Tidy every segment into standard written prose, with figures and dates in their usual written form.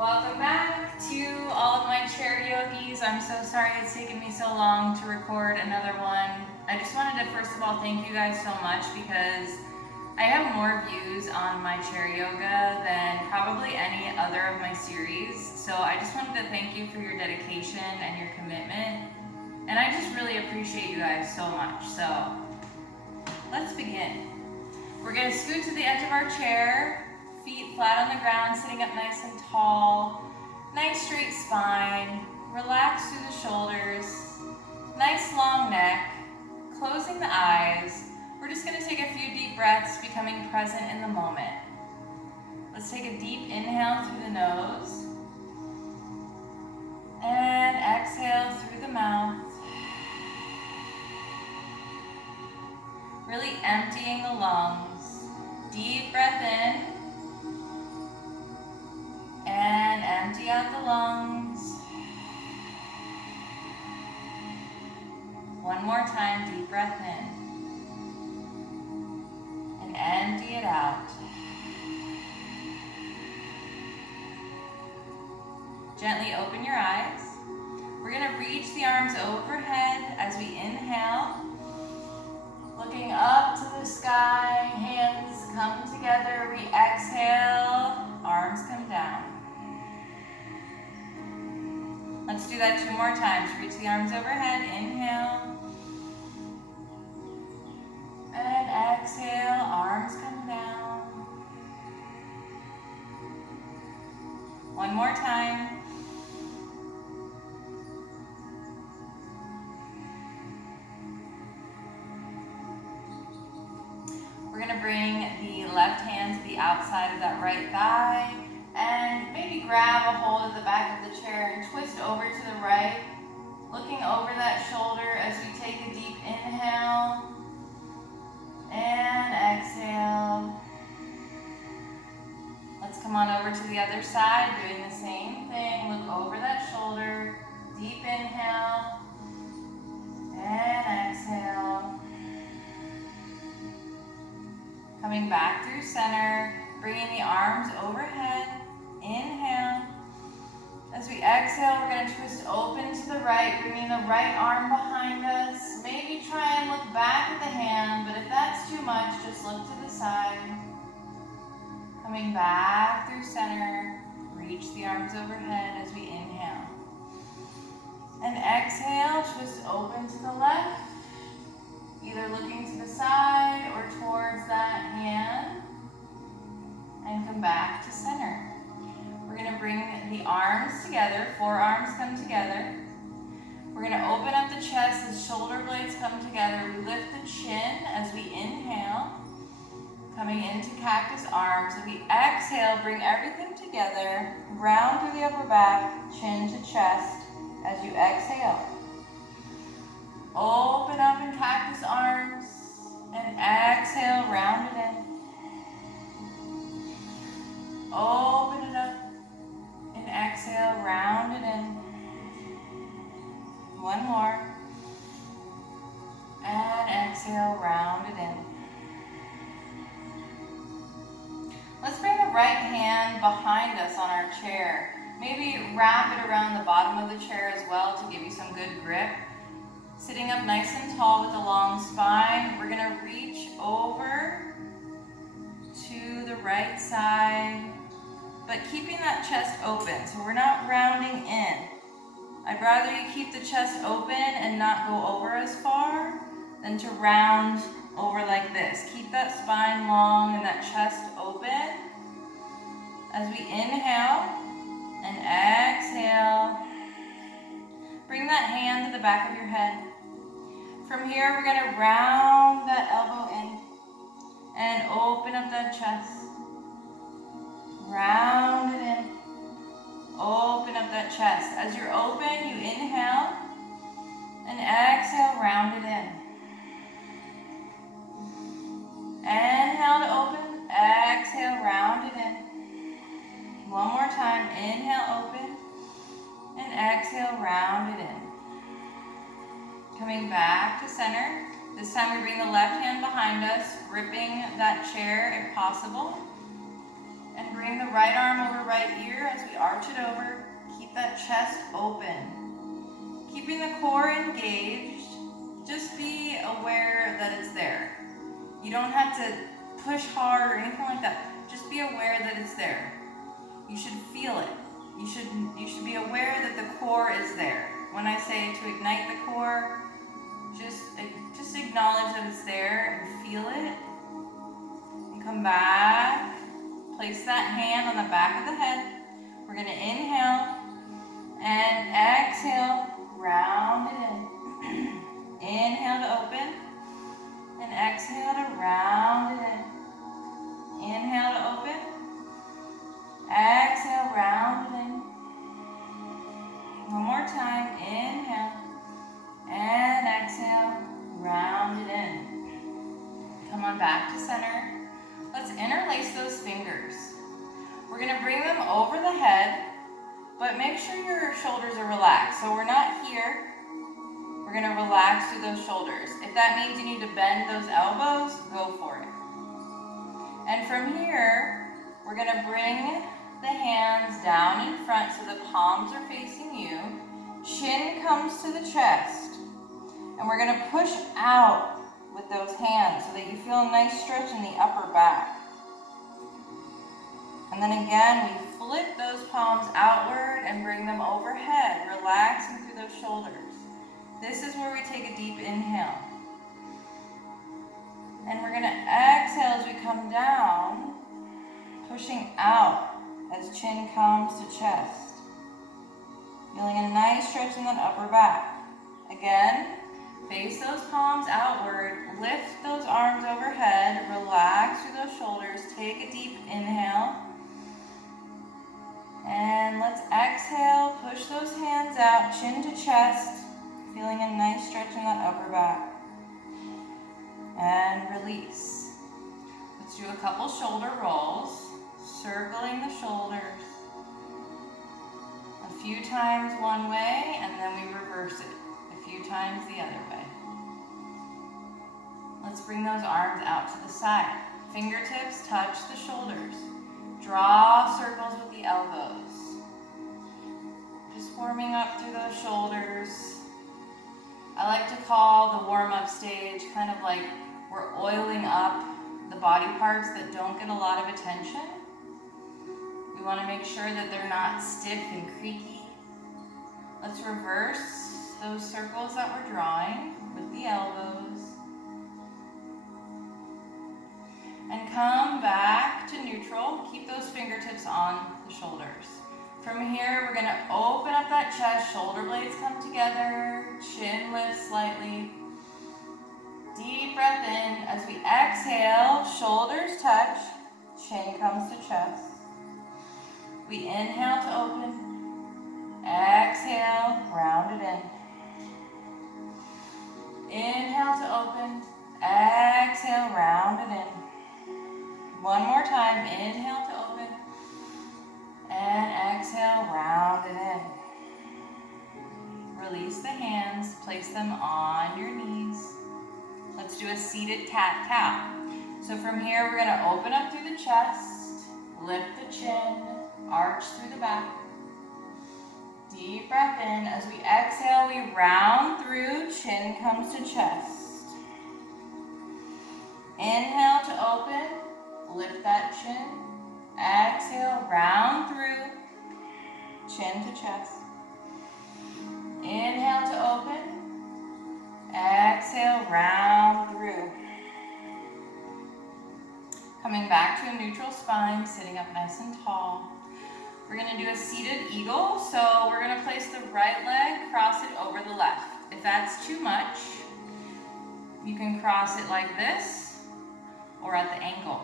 Welcome back to all of my chair yogis. I'm so sorry it's taken me so long to record another one. I just wanted to first of all thank you guys so much because I have more views on my chair yoga than probably any other of my series. So I just wanted to thank you for your dedication and your commitment. And I just really appreciate you guys so much. So let's begin. We're gonna scoot to the edge of our chair, feet flat on the ground, sitting up nice and tall, nice straight spine, relax through the shoulders, nice long neck, closing the eyes. We're just gonna take a few deep breaths, becoming present in the moment. Let's take a deep inhale through the nose, and exhale through the mouth. Really emptying the lungs. Deep breath in, and empty out the lungs. One more time, deep breath in, and empty it out. Gently open your eyes. We're gonna reach the arms overhead as we inhale. Looking up to the sky, hands come together, we exhale, arms come down. Let's do that 2 more times. Reach the arms overhead, inhale. And exhale, arms come down. 1 more time. We're gonna bring the left hand to the outside of that right thigh and maybe grab a hold of the back of the chair and twist over to the right, looking over that shoulder as we take a deep inhale and exhale. Let's come on over to the other side, doing the same thing. Look over that shoulder, deep inhale and exhale. Coming back through center, bringing the arms overhead, inhale. As we exhale, we're gonna twist open to the right, bringing the right arm behind us. Maybe try and look back at the hand, but if that's too much, just look to the side. Coming back through center, reach the arms overhead as we inhale. And exhale, twist open to the left. Either looking to the side or towards that hand, and come back to center. We're gonna bring the arms together, forearms come together. We're gonna open up the chest as shoulder blades come together. We lift the chin as we inhale, coming into cactus arms. As we exhale, bring everything together, round through the upper back, chin to chest as you exhale. Open up in cactus arms and exhale, round it in. Open it up and exhale, round it in. 1 more. And exhale, round it in. Let's bring the right hand behind us on our chair. Maybe wrap it around the bottom of the chair as well to give you some good grip. Sitting up nice and tall with a long spine, we're gonna reach over to the right side, but keeping that chest open, so we're not rounding in. I'd rather you keep the chest open and not go over as far than to round over like this. Keep that spine long and that chest open. As we inhale and exhale, bring that hand to the back of your head. From here, we're gonna round that elbow in and open up that chest. Round it in, open up that chest. As you're open, you inhale and exhale, round it in. Inhale to open, exhale, round it in. 1 more time, inhale, open, and exhale, round it in. Coming back to center. This time we bring the left hand behind us, gripping that chair if possible. And bring the right arm over right ear as we arch it over. Keep that chest open. Keeping the core engaged, just be aware that it's there. You don't have to push hard or anything like that. Just be aware that it's there. You should feel it. You should be aware that the core is there. When I say to ignite the core, just acknowledge that it's there and feel it. And come back. Place that hand on the back of the head. We're going to inhale and exhale, round it in. Inhale to open and exhale to round it in. Inhale to open. Exhale, round it in. One more time. Inhale and exhale, round it in. Come on back to center. Let's interlace those fingers. We're going to bring them over the head, but make sure your shoulders are relaxed. So we're not here. We're going to relax through those shoulders. If that means you need to bend those elbows, go for it. And from here, we're going to bring the hands down in front so the palms are facing you. Chin comes to the chest. And we're going to push out with those hands so that you feel a nice stretch in the upper back. And then again, we flip those palms outward and bring them overhead, relaxing through those shoulders. This is where we take a deep inhale. And we're going to exhale as we come down, pushing out as chin comes to chest. Feeling a nice stretch in that upper back. Again, face those palms outward, lift those arms overhead, relax through those shoulders, take a deep inhale. And let's exhale, push those hands out, chin to chest, feeling a nice stretch in that upper back. And release. Let's do a couple shoulder rolls, circling the shoulders. A few times one way, and then we reverse it. A few times the other way. Let's bring those arms out to the side. Fingertips touch the shoulders. Draw circles with the elbows. Just warming up through those shoulders. I like to call the warm-up stage kind of like we're oiling up the body parts that don't get a lot of attention. We want to make sure that they're not stiff and creaky. Let's reverse those circles that we're drawing with the elbows. And come back to neutral. Keep those fingertips on the shoulders. From here, we're going to open up that chest. Shoulder blades come together. Chin lifts slightly. Deep breath in. As we exhale, shoulders touch. Chin comes to chest. We inhale to open. Exhale, round it in. Inhale to open. Exhale, round it in. One more time. Inhale to open. And exhale, round it in. Release the hands. Place them on your knees. Let's do a seated cat-cow. So from here, we're going to open up through the chest. Lift the chin. Arch through the back. Deep breath in. As we exhale, we round through. Chin comes to chest. Inhale to open. Lift that chin. Exhale, round through. Chin to chest. Inhale to open. Exhale, round through. Coming back to a neutral spine, sitting up nice and tall. We're going to do a seated eagle. So we're going to place the right leg, cross it over the left. If that's too much, you can cross it like this or at the ankle.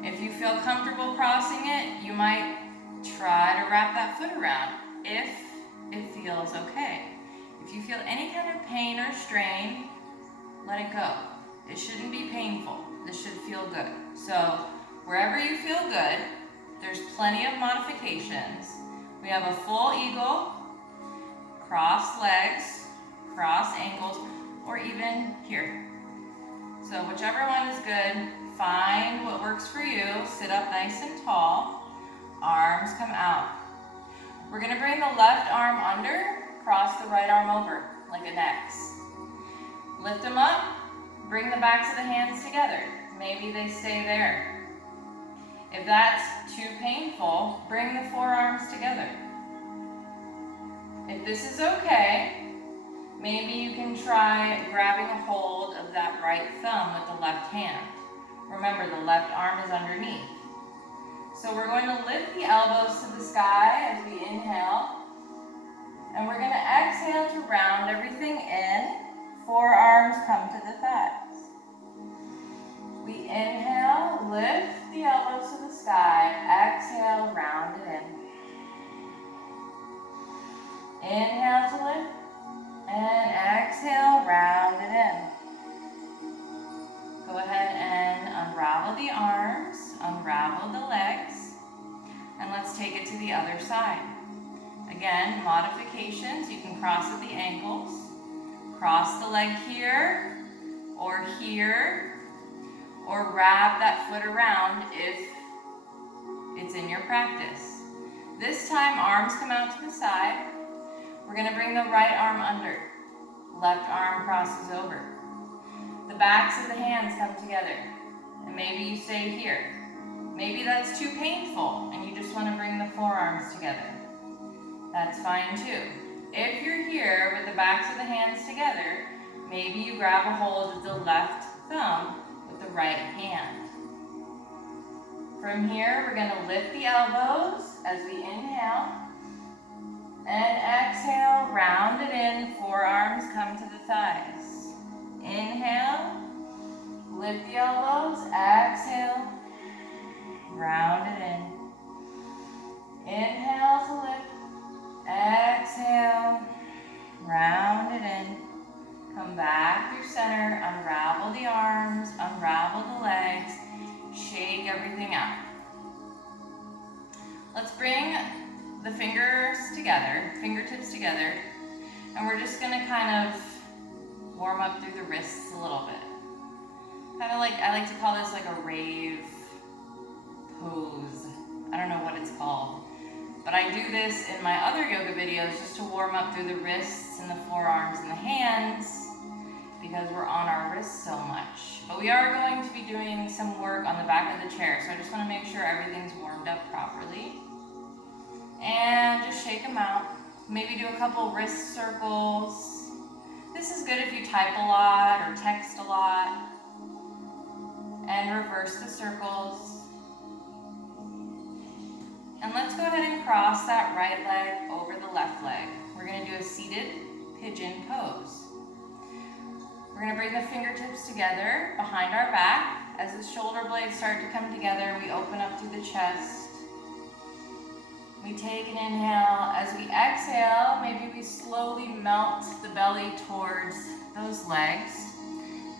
If you feel comfortable crossing it, you might try to wrap that foot around if it feels okay. If you feel any kind of pain or strain, let it go. It shouldn't be painful. This should feel good. So wherever you feel good, there's plenty of modifications. We have a full eagle, cross legs, cross ankles, or even here. So whichever one is good, find what works for you. Sit up nice and tall. Arms come out. We're gonna bring the left arm under, cross the right arm over, like an X. Lift them up, bring the backs of the hands together. Maybe they stay there. If that's too painful, bring the forearms together. If this is okay, maybe you can try grabbing a hold of that right thumb with the left hand. Remember, the left arm is underneath. So we're going to lift the elbows to the sky as we inhale. And we're going to exhale to round everything in. Forearms come to the thighs. We inhale, lift the elbows to the sky. Exhale, round it in. Inhale to lift. And exhale, round it in. Go ahead and unravel the arms, unravel the legs, and let's take it to the other side. Again, modifications, you can cross at the ankles, cross the leg here, or wrap that foot around if it's in your practice. This time, arms come out to the side. We're gonna bring the right arm under, left arm crosses over. The backs of the hands come together, and maybe you stay here. Maybe that's too painful, and you just want to bring the forearms together. That's fine too. If you're here with the backs of the hands together, maybe you grab a hold of the left thumb with the right hand. From here, we're going to lift the elbows as we inhale, and exhale, round it in, forearms come to the thighs. Inhale, lift the elbows, exhale, round it in. Inhale to lift, exhale, round it in. Come back through center, unravel the arms, unravel the legs, shake everything out. Let's bring the fingertips together, and we're just gonna kind of warm up through the wrists a little bit. I like to call this like a rave pose. I don't know what it's called. But I do this in my other yoga videos just to warm up through the wrists and the forearms and the hands because we're on our wrists so much. But we are going to be doing some work on the back of the chair, so I just want to make sure everything's warmed up properly. And just shake them out. Maybe do a couple wrist circles. This is good if you type a lot or text a lot. And reverse the circles. And let's go ahead and cross that right leg over the left leg. We're going to do a seated pigeon pose. We're going to bring the fingertips together behind our back. As the shoulder blades start to come together, we open up through the chest. We take an inhale. As we exhale, maybe we slowly melt the belly towards those legs.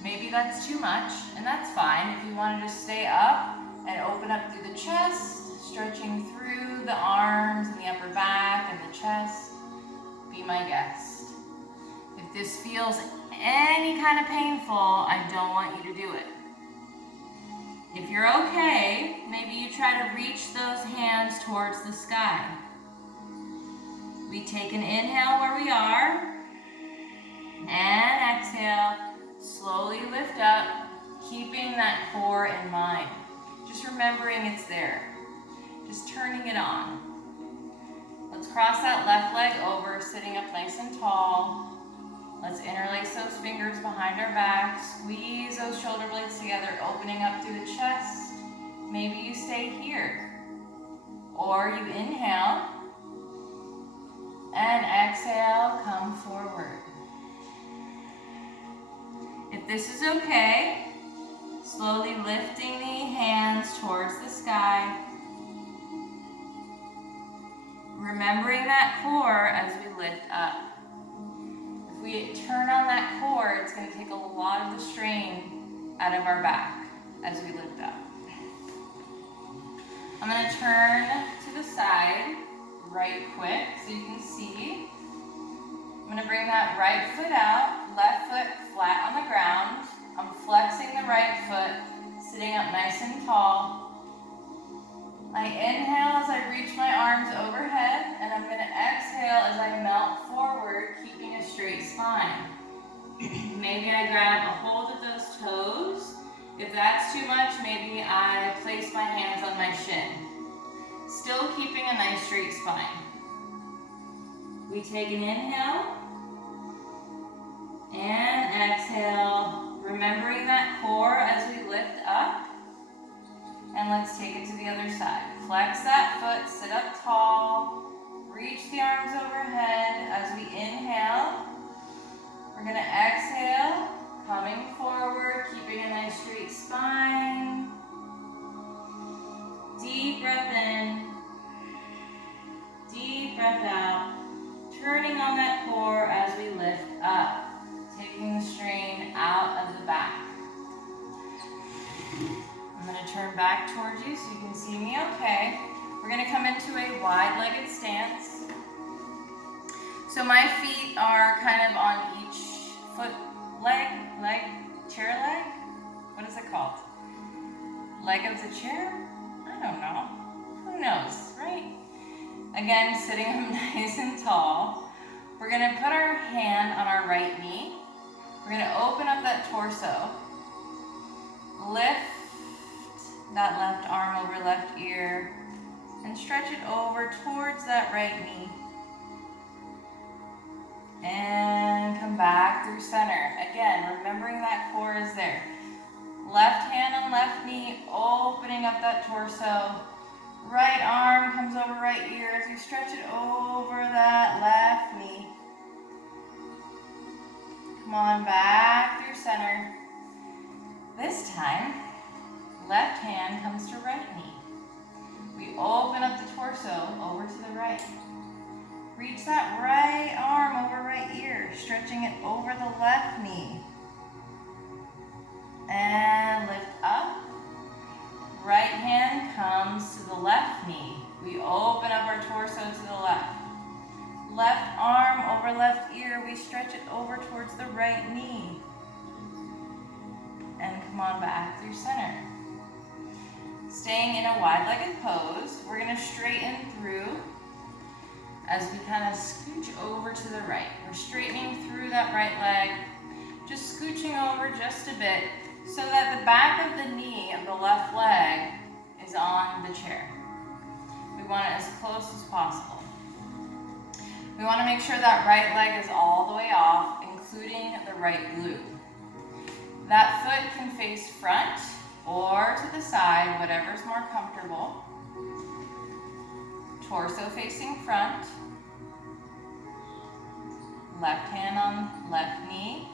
Maybe that's too much, and that's fine. If you want to just stay up and open up through the chest, stretching through the arms and the upper back and the chest, be my guest. If this feels any kind of painful, I don't want you to do it. If you're okay, maybe you try to reach those hands towards the sky. We take an inhale where we are, and exhale, slowly lift up, keeping that core in mind. Just remembering it's there. Just turning it on. Let's cross that left leg over, sitting up nice and tall. Let's interlace those fingers behind our back. Squeeze those shoulder blades together, opening up through the chest. Maybe you stay here. Or you inhale. And exhale, come forward. If this is okay, slowly lifting the hands towards the sky. Remembering that core as we lift up. If we turn on that core, it's going to take a lot of the strain out of our back as we lift up. I'm going to turn to the side right quick so you can see. I'm going to bring that right foot out, left foot flat on the ground. I'm flexing the right foot, Sitting up nice and tall. I inhale as I reach my arms overhead, and I'm going to exhale as I melt forward, keeping a straight spine. Maybe I grab a hold of those toes. If that's too much, maybe I place my hands on my shin. Still keeping a nice straight spine. We take an inhale and exhale, remembering that core as we lift up. And let's take it to the other side. Flex that foot, sit up tall, reach the arms overhead as we inhale. We're going to exhale, coming forward, keeping a nice straight spine. Deep breath in, deep breath out. Turning on that core as we lift up, taking the strain out of the back. I'm going to turn back towards you so you can see me okay. We're going to come into a wide-legged stance. So my feet are kind of on each foot, chair leg? What is it called? Leg of the chair? I don't know. Who knows, right? Again, sitting up nice and tall. We're going to put our hand on our right knee. We're going to open up that torso. Lift that left arm over left ear and stretch it over towards that right knee. And come back through center. Again, remembering that core is there. Left hand on left knee, opening up that torso. Right arm comes over right ear as you stretch it over that left knee. Come on back through center. This time, left hand comes to right knee. We open up the torso over to the right. Reach that right arm over right ear, stretching it over the left knee. And lift up. Right hand comes to the left knee. We open up our torso to the left. Left arm over left ear, we stretch it over towards the right knee. And come on back through center. Staying in a wide-legged pose, we're going to straighten through as we kind of scooch over to the right. We're straightening through that right leg, just scooching over just a bit so that the back of the knee of the left leg is on the chair. We want it as close as possible. We want to make sure that right leg is all the way off, including the right glute. That foot can face front or to the side, whatever's more comfortable. Torso facing front. Left hand on left knee.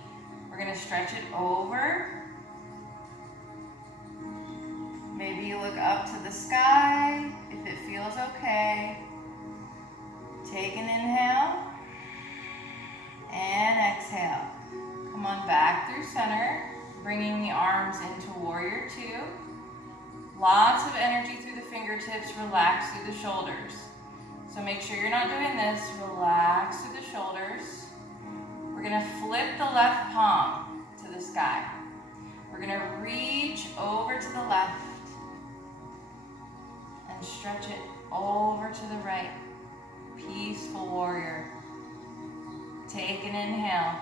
We're going to stretch it over. Maybe you look up to the sky if it feels okay. Take an inhale and exhale. Come on back through center, bringing the arms into warrior two. Lots of energy through the fingertips, relax through the shoulders. So make sure you're not doing this, relax through the shoulders. We're gonna flip the left palm to the sky. We're gonna reach over to the left and stretch it over to the right. Peaceful warrior. Take an inhale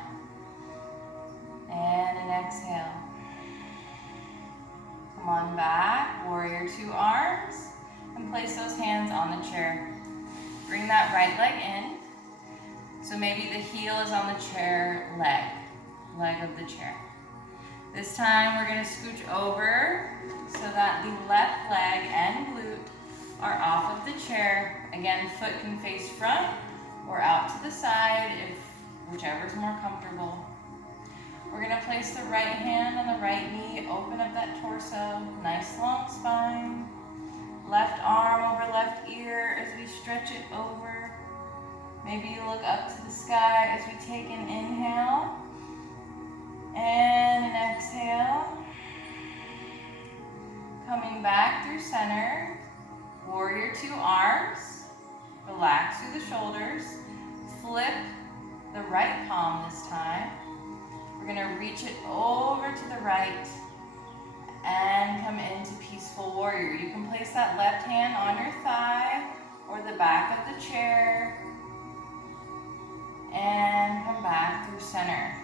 and an exhale. Come on back, warrior two arms, and place those hands on the chair. Bring that right leg in. So maybe the heel is on the chair leg of the chair. This time we're going to scooch over so that the left leg and glute are off of the chair. Again, foot can face front or out to the side, if whichever's more comfortable. We're going to place the right hand on the right knee, open up that torso, nice long spine. Left arm over left ear as we stretch it over. Maybe you look up to the sky as we take an inhale and an exhale. Coming back through center, warrior two arms, relax through the shoulders, flip the right palm this time. We're going to reach it over to the right and come into Peaceful Warrior. You can place that left hand on your thigh or the back of the chair and come back through center.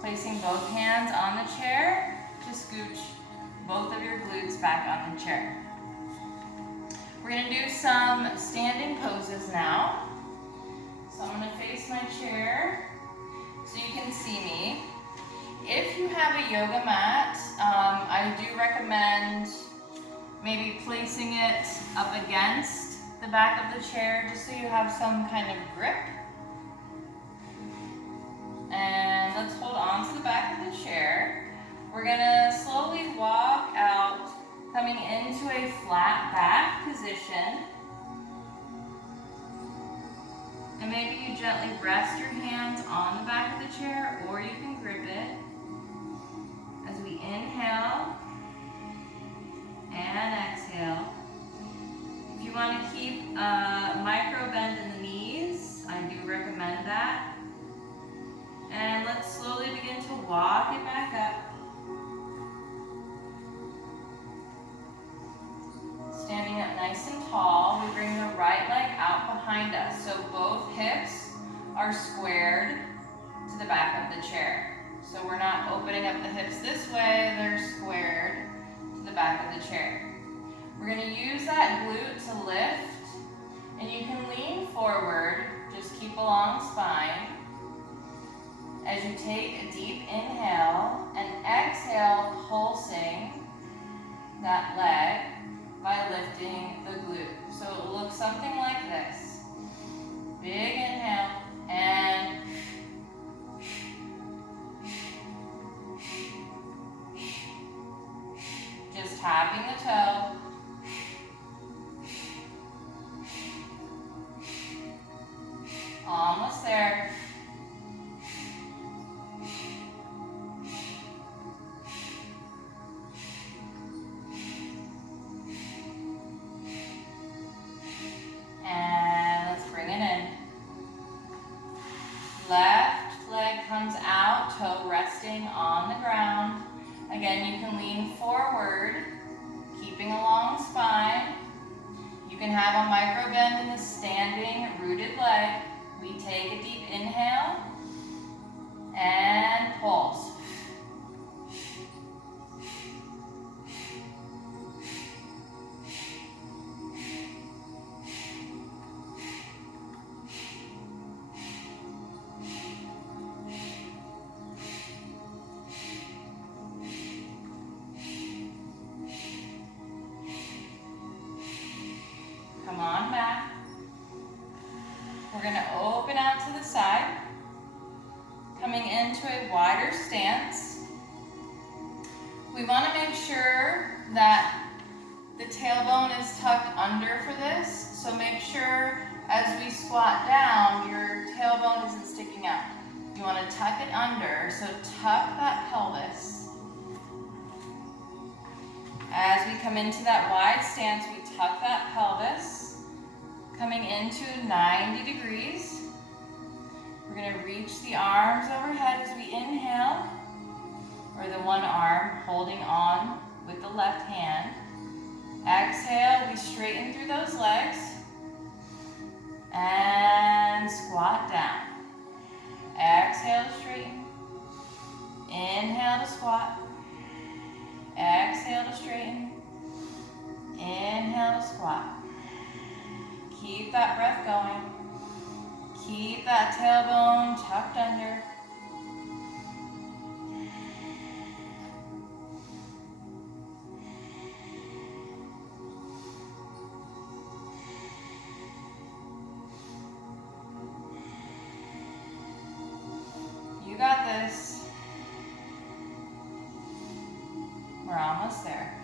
Placing both hands on the chair to scooch both of your glutes back on the chair. We're going to do some standing poses now. So I'm going to face my chair so you can see me. If you have a yoga mat, I do recommend maybe placing it up against the back of the chair just so you have some kind of grip. And let's hold on to the back of the chair. We're going to slowly walk out, coming into a flat back position. And maybe you gently rest your hands on the back of the chair, or you can grip it. As we inhale and exhale. If you want to keep a micro bend in the knees, I do recommend that. And let's slowly begin to walk it back up. Standing up nice and tall, we bring the right leg out behind us. So both hips are squared to the back of the chair. So we're not opening up the hips this way, they're squared to the back of the chair. We're going to use that glute to lift, and you can lean forward, just keep a long spine. As you take a deep inhale and exhale, pulsing that leg by lifting the glute. So it will look something like this. Big inhale and just tapping the toe. Almost there. And let's bring it in. Left leg comes out, toe resting on the ground. Again, you can lean forward, keeping a long spine. You can have a micro bend in the standing rooted leg. We take a deep inhale and pulse. Come on back. We're going to open out to the side, coming into a wider stance. We want to make sure that the tailbone is tucked under for this, so make sure as we squat down, your tailbone isn't sticking out. You want to tuck it under, so tuck that pelvis. As we come into that wide stance, we tuck that pelvis. Coming into 90 degrees. We're going to reach the arms overhead as we inhale, or the one arm holding on with the left hand. Exhale, we straighten through those legs. And squat down. Exhale to straighten. Inhale to squat. Exhale to straighten. Inhale to squat. Keep that breath going. Keep that tailbone tucked under. You got this. We're almost there.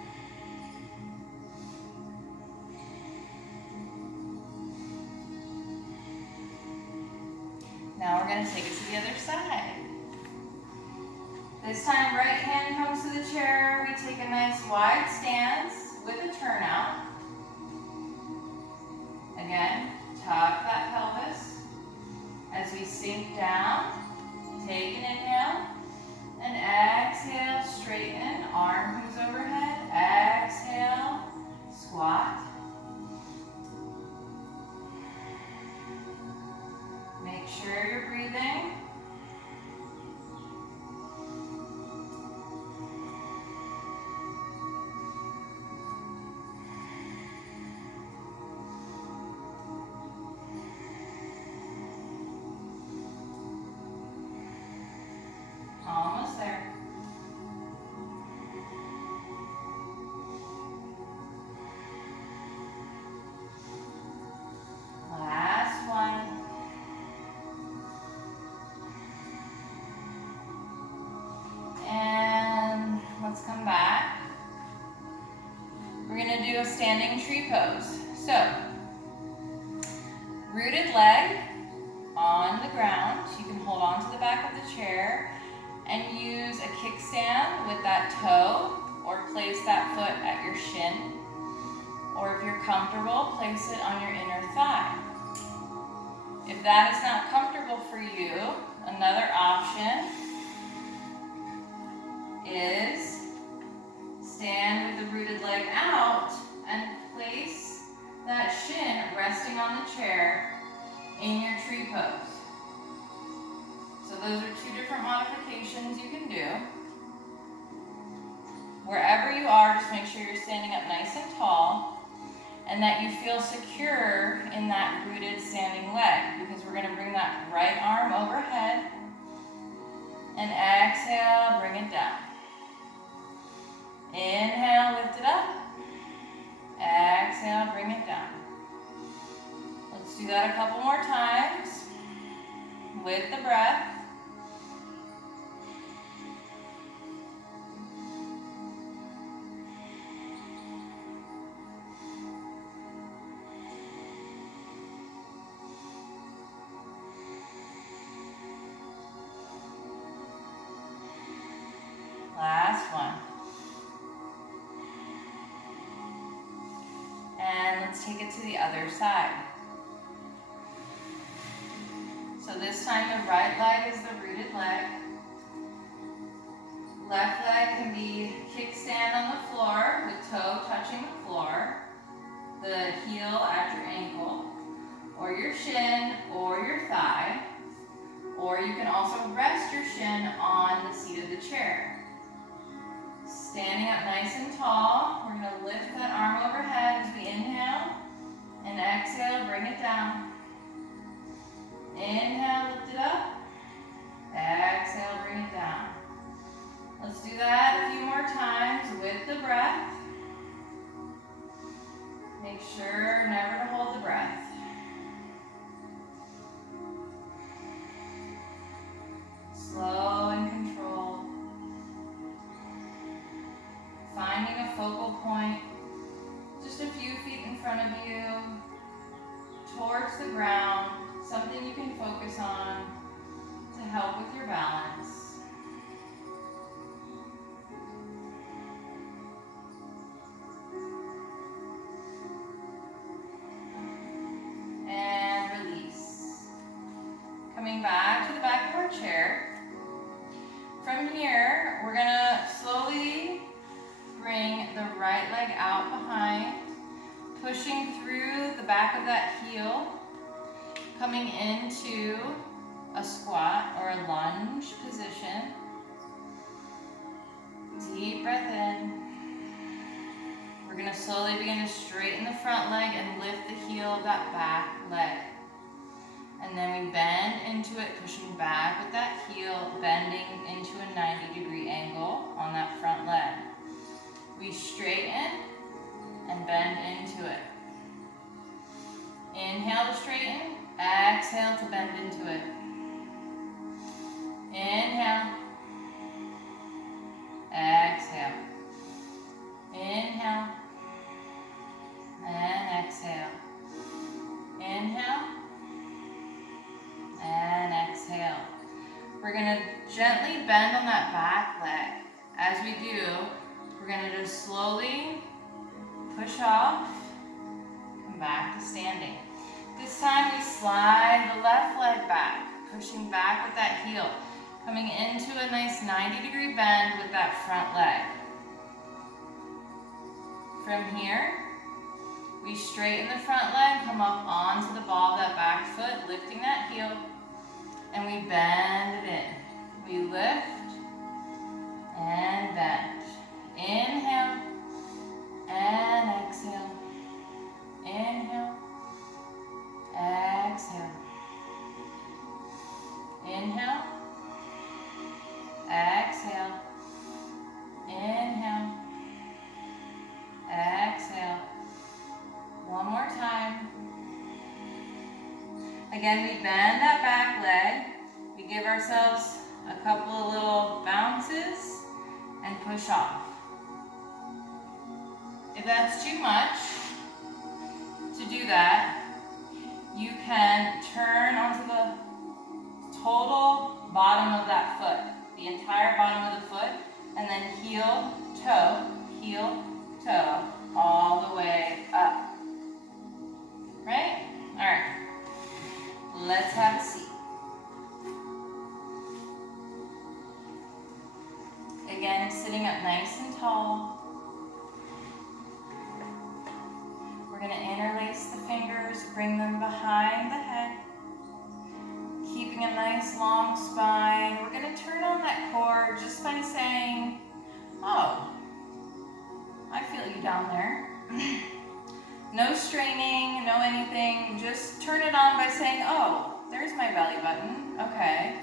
Now we're going to take it to the other side. This time, right hand comes to the chair. We take a nice wide stance with a turnout. Again, tuck that pelvis. As we sink down, take an inhale and exhale, straighten, arm comes sure you're breathing. Almost there. Last one. And let's come back. We're going to do a standing tree pose. So, rooted leg on the ground. You can hold on to the back of the chair and use a kickstand with that toe, or place that foot at your shin. Or if you're comfortable, place it on your inner thigh. If that is not comfortable for you, another option is stand with the rooted leg out and place that shin resting on the chair in your tree pose. So those are two different modifications you can do. Wherever you are, just make sure you're standing up nice and tall and that you feel secure in that rooted standing leg, because we're going to bring that right arm overhead and exhale, bring it down. Inhale, lift it up. Exhale, bring it down. Let's do that a couple more times with the breath. Last one. And let's take it to the other side. So this time the right leg is the rooted leg. Left leg can be kickstand on the floor with toe touching the floor, the heel at your ankle, or your shin or your thigh. Or you can also rest your shin on the seat of the chair. Standing up nice and tall, we're going to lift that arm overhead as we inhale, and exhale, bring it down. Inhale, lift it up. Exhale, bring it down. Let's do that a few more times with the breath. Make sure never to hold the breath. Slow and controlled. Finding a focal point just a few feet in front of you, towards the ground, something you can focus on to help with your balance. And release. Coming back to the back of our chair. From here, we're going to slowly bring the right leg out behind, pushing through the back of that heel, coming into a squat or a lunge position. Deep breath in. We're going to slowly begin to straighten the front leg and lift the heel of that back leg. And then we bend into it, pushing back with that heel, bending into a 90-degree angle on that front leg. We straighten and bend into it. Inhale to straighten, exhale to bend into it. Inhale, exhale. Inhale, and exhale. Inhale, and exhale. We're going to gently bend on that back leg. As we do, we're going to just slowly push off, come back to standing. This time we slide the left leg back, pushing back with that heel, coming into a nice 90-degree bend with that front leg. From here, we straighten the front leg, come up onto the ball of that back foot, lifting that heel, and we bend it in. We lift and bend. Inhale and exhale. Inhale, exhale. Inhale, exhale. Inhale, exhale. One more time. Again, we bend that back leg. We give ourselves a couple of little bounces and push off. If that's too much to do that, you can turn onto the total bottom of that foot, the entire bottom of the foot, and then heel, toe, all the way up. Right? All right. Let's have a seat. Again, sitting up nice and tall. We're going to interlace the fingers, bring them behind the head. Keeping a nice long spine. We're going to turn on that core just by saying, oh, I feel you down there. No straining, no anything. Just turn it on by saying, oh, there's my belly button. Okay.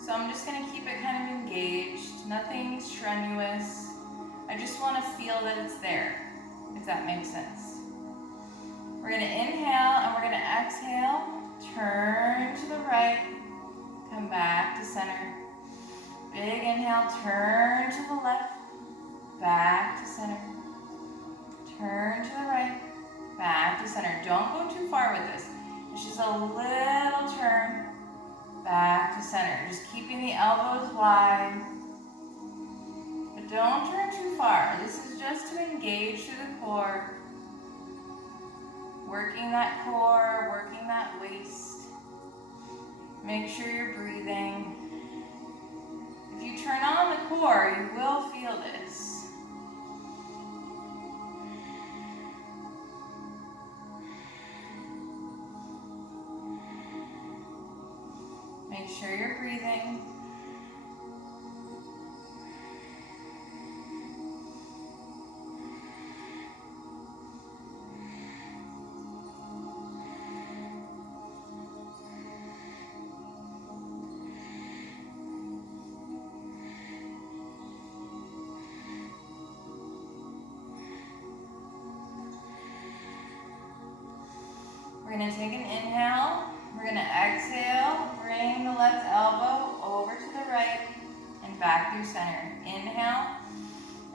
So I'm just going to keep it kind of engaged. Nothing strenuous. I just want to feel that it's there, if that makes sense. We're going to inhale and we're going to exhale. Turn to the right, come back to center. Big inhale, turn to the left, back to center. Turn to the right, back to center. Don't go too far with this. It's just a little turn, back to center. Just keeping the elbows wide, but don't turn too far. This is just to engage through the core. Working that core, working that waist. Make sure you're breathing. If you turn on the core, you will feel this. Make sure you're breathing. We're going to take an inhale. We're going to exhale. Bring the left elbow over to the right and back through center. Inhale.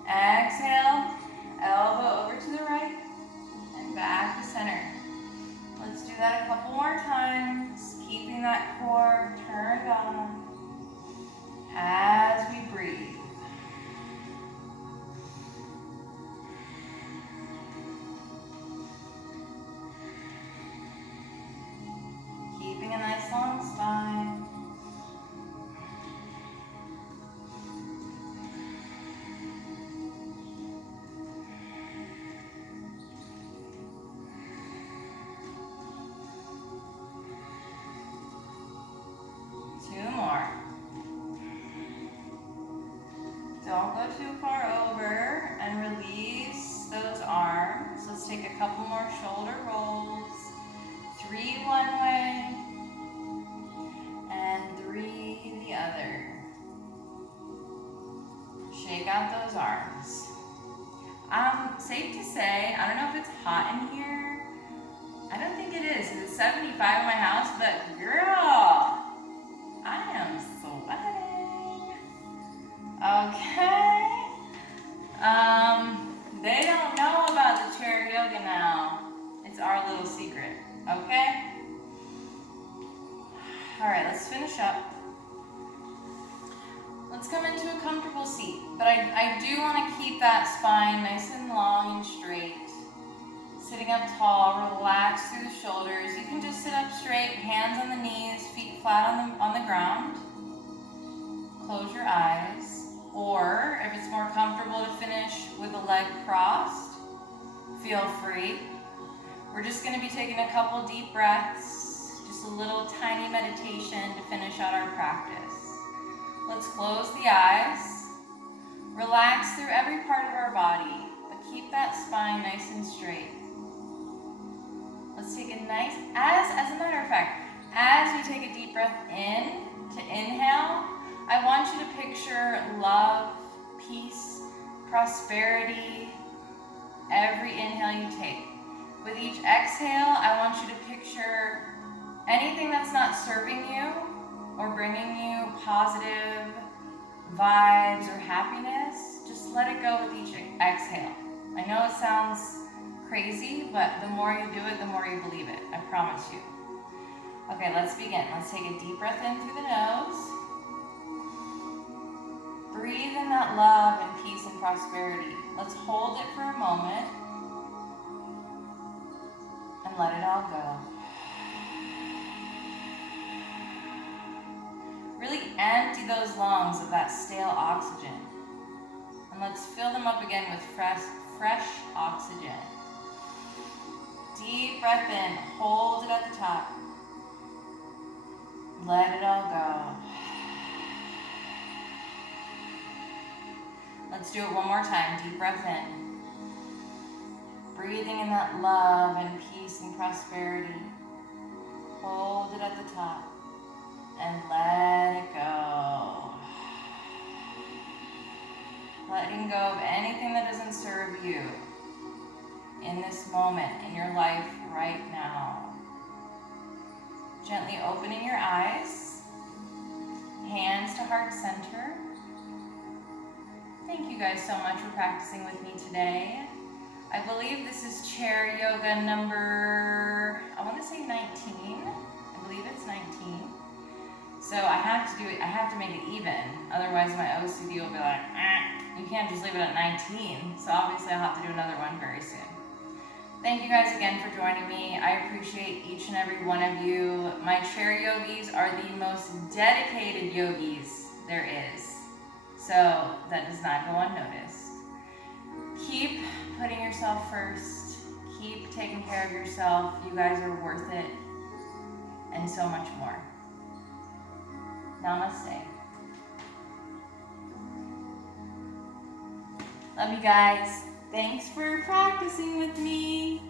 Exhale. Elbow over to the right and back to center. Let's do that a couple more times. Keeping that core turned on as we breathe. Keeping a nice long spine. Two more. Don't go too far over and release those arms. Let's take a couple more shoulder rolls. 3 one way and 3 the other. Shake out those arms. Safe to say, I don't know if it's hot in here. I don't think it is. It's 75 in my house, but girl, I am sweating. Okay. They don't know about the chair yoga now. It's our little secret. Okay? Alright, let's finish up. Let's come into a comfortable seat. But I do want to keep that spine nice and long and straight. Sitting up tall, relax through the shoulders. You can just sit up straight, hands on the knees, feet flat on the ground. Close your eyes. Or, if it's more comfortable to finish with the leg crossed, feel free. We're just going to be taking a couple deep breaths, Just a little tiny meditation to finish out our practice. Let's close the eyes. Relax through every part of our body, but keep that spine nice and straight. Let's take a nice, as a matter of fact, as we take a deep breath in to inhale, I want you to picture love, peace, prosperity, every inhale you take. With each exhale, I want you to picture anything that's not serving you or bringing you positive vibes or happiness. Just let it go with each exhale. I know it sounds crazy, but the more you do it, the more you believe it. I promise you. Okay, let's begin. Let's take a deep breath in through the nose. Breathe in that love and peace and prosperity. Let's hold it for a moment and let it all go. Really empty those lungs of that stale oxygen. And let's fill them up again with fresh oxygen. Deep breath in, hold it at the top. Let it all go. Let's do it one more time. Deep breath in. Breathing in that love and peace and prosperity. Hold it at the top and let it go. Letting go of anything that doesn't serve you in this moment, in your life right now. Gently opening your eyes, hands to heart center. Thank you guys so much for practicing with me today. I believe this is chair yoga number, I want to say 19. I believe it's 19. So I have to do it, I have to make it even. Otherwise my OCD will be like, you can't just leave it at 19. So obviously I'll have to do another one very soon. Thank you guys again for joining me. I appreciate each and every one of you. My chair yogis are the most dedicated yogis there is. So that does not go unnoticed. Keep putting yourself first. Keep taking care of yourself. You guys are worth it. And so much more. Namaste. Love you guys. Thanks for practicing with me.